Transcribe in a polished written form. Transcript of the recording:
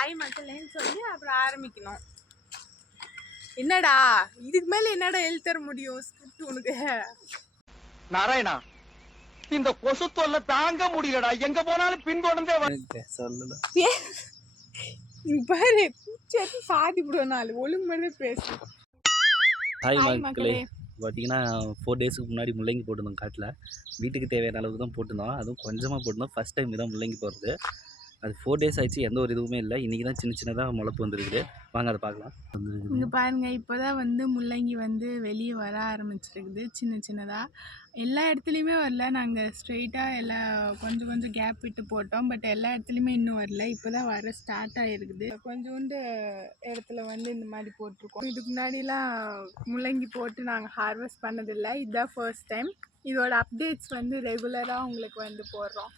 Hi மக்களேன்னு சொல்லி அப்புறம் ஆரம்பிக்கணும். என்னடா இதுக்கு மேல என்னடா எழுதி தர முடியும் ஸ்கிரிப்ட் உனக்கு? நாராயணா, இந்த கொசு தொல்லை தாங்க முடியலடா. எங்க போனாலும் பின்தொடர்ந்தே சொல்லல. பாரு கூச்சத்து சாதி நாலு ஒழுங்கு மட்டும் பேசு. ஹாய் மக்களே, பார்த்தீங்கன்னா 4 டேஸுக்கு முன்னாடி முள்ளங்கி போட்டிருந்தோம் காட்டில். வீட்டுக்கு தேவையான அளவுக்கு தான் போட்டிருந்தோம், அதுவும் கொஞ்சமாக போட்டிருந்தோம். ஃபஸ்ட் டைம் தான் முள்ளங்கி போடுறது. அது 4 டேஸ் ஆயிடுச்சு, எந்த ஒரு இதுவுமே இல்லை. இன்றைக்கி தான் சின்ன சின்னதாக முளைப்பு வந்துருக்குது. வாங்க அதை பார்க்கலாம். இங்கே பாருங்கள், இப்போ தான் வந்து முள்ளங்கி வந்து வெளியே வர ஆரம்பிச்சிருக்குது சின்ன சின்னதாக. எல்லா இடத்துலையுமே வரல, நாங்கள் ஸ்ட்ரெயிட்டாக எல்லாம் கொஞ்சம் கொஞ்சம் கேப் விட்டு போட்டோம். பட் எல்லா இடத்துலையுமே இன்னும் வரல, இப்போ தான் வர ஸ்டார்ட் ஆகிருக்குது. கொஞ்சோண்டு இடத்துல வந்து இந்த மாதிரி போட்டிருக்கோம். இதுக்கு முன்னாடிலாம் முள்ளங்கி போட்டு நாங்கள் ஹார்வெஸ்ட் பண்ணதில்லை, இதுதான் ஃபர்ஸ்ட் டைம். இதோட அப்டேட்ஸ் வந்து ரெகுலராக உங்களுக்கு வந்து போடுறோம்.